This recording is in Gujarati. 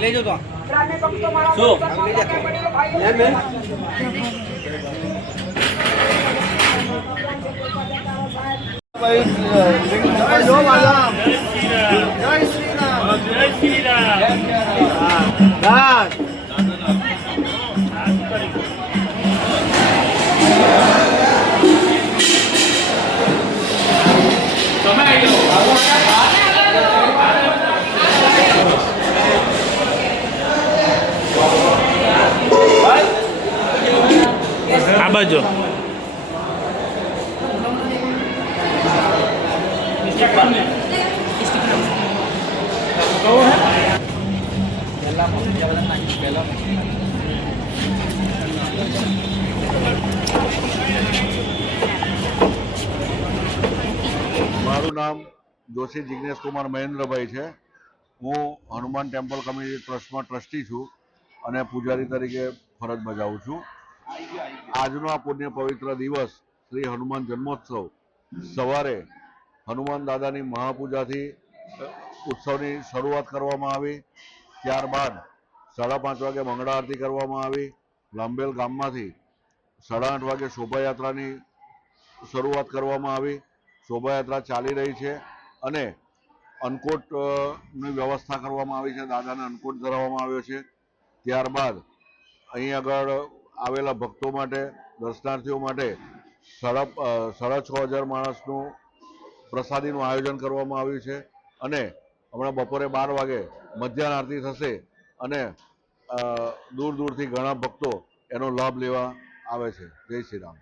લઈ જાઓ આ બાજુ મારું નામ જોશી જિગ્નેશ કુમાર મહેન્દ્રભાઈ છે। હું હનુમાન ટેમ્પલ કમ્યુનિટી ટ્રસ્ટમાં ટ્રસ્ટી છું અને પૂજારી તરીકે ફરજ બજાવું છું। આજનો આ પુણ્ય પવિત્ર દિવસ શ્રી હનુમાન જન્મોત્સવ સવારે હનુમાન દાદાની મહાપૂજાથી ઉત્સવની શરૂઆત કરવામાં આવી। ત્યારબાદ 5:30 વાગે મંગળા આરતી કરવામાં આવી। લાંબેલ ગામમાંથી 8:30 વાગે શોભાયાત્રાની શરૂઆત કરવામાં આવી। શોભાયાત્રા ચાલી રહી છે અને અન્નકૂટની વ્યવસ્થા કરવામાં આવી છે। દાદાને અન્નકૂટ ધરાવવામાં આવ્યો છે। ત્યારબાદ અહીં આગળ આવેલા ભક્તો માટે, દર્શનાર્થીઓ માટે 6,500 માણસનું પ્રસાદીનું આયોજન કરવામાં આવ્યું છે અને હમણાં બપોરે 12 વાગે મધ્યાહન આરતી થશે અને દૂર દૂરથી ઘણા ભક્તો એનો લાભ લેવા આવે છે। જય શ્રી રામ।